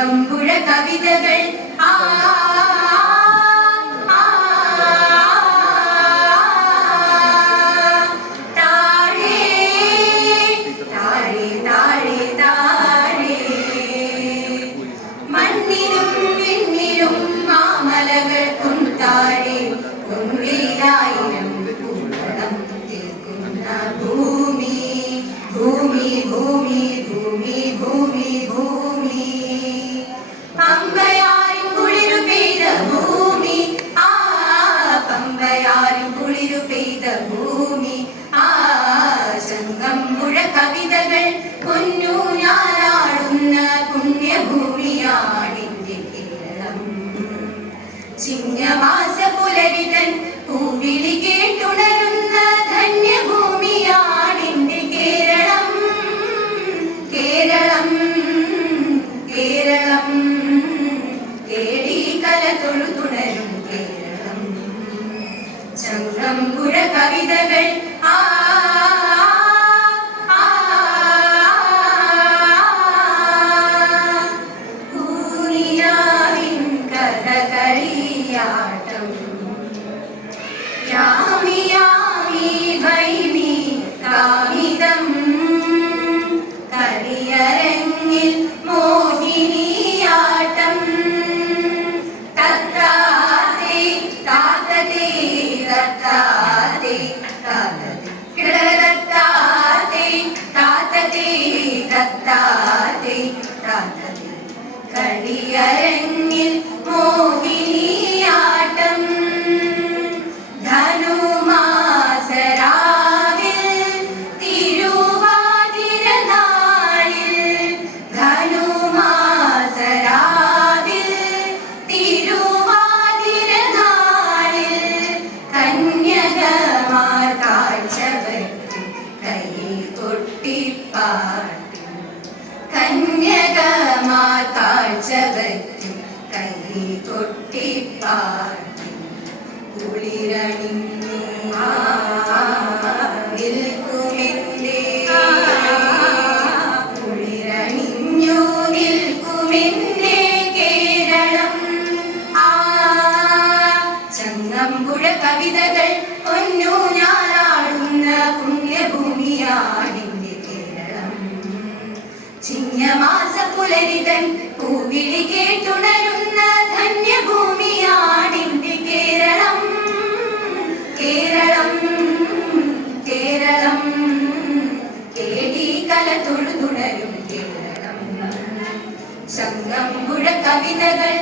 ചങ്ങമ്പുഴ കവിതകൾ ഭൂമി ചങ്ങമ്പുഴ കവിതകൾ പൊന്നൂഞ്ഞാലാടുന്ന പുണ്യഭൂമിയാണിന്റെ കേരളം. ചിങ്ങമാസ പുലരിതൻ പൂവിളി കേട്ടുണരുന്ന ധന്യഭൂമിയാണിന്റെ കേരളം. കേരളം കേരളം കേളീകല തൊഴുതുണരും കേരളം. ചങ്ങമ്പുഴ കവിതകൾ പൂനിലാവിൻ കഥകളിയാട്ടം യാമി യാമി ഭൈമി കാമിതം കളിയരങ്ങിൽ മോഹിനിയാട്ടം തത്താതേ താതതേ തത്താതേ കളിയരങ്ങിൽ മോഹിനിയാട്ടം ധനുമാസരാവിൽ തിരുവാതിര നാളിൽ ധനുമാസരാവിൽ തിരുവാതിര നാളിൽ കന്യകമാർ കാഴ്ചവയ്ക്കും കൈ കൊട്ടിപ്പാട്ടും കന്യകമാർ കാഴ്ചവയ്ക്കും കൈ കൊട്ടിപ്പാട്ടും കുളിരണിഞ്ഞു നിൽക്കുമെന്നേ കുളിരണിഞ്ഞു നിൽക്കുമെന്നേ കേരളം. ചങ്ങമ്പുഴ കവിതകൾ പൊന്നൂഞ്ഞാലാടുന്ന പുണ്യഭൂമിയാണിന്റെ കേരളം. ചിങ്ങമാസ പുലരിതൻ പൂവിളി കേട്ടുണരുന്ന ധന്യഭൂമിയാണിന്റെ കേരളം. കേരളം കേരളം കേളീകല തൊഴുതുണരും കേരളം. ചങ്ങമ്പുഴ കവിതകൾ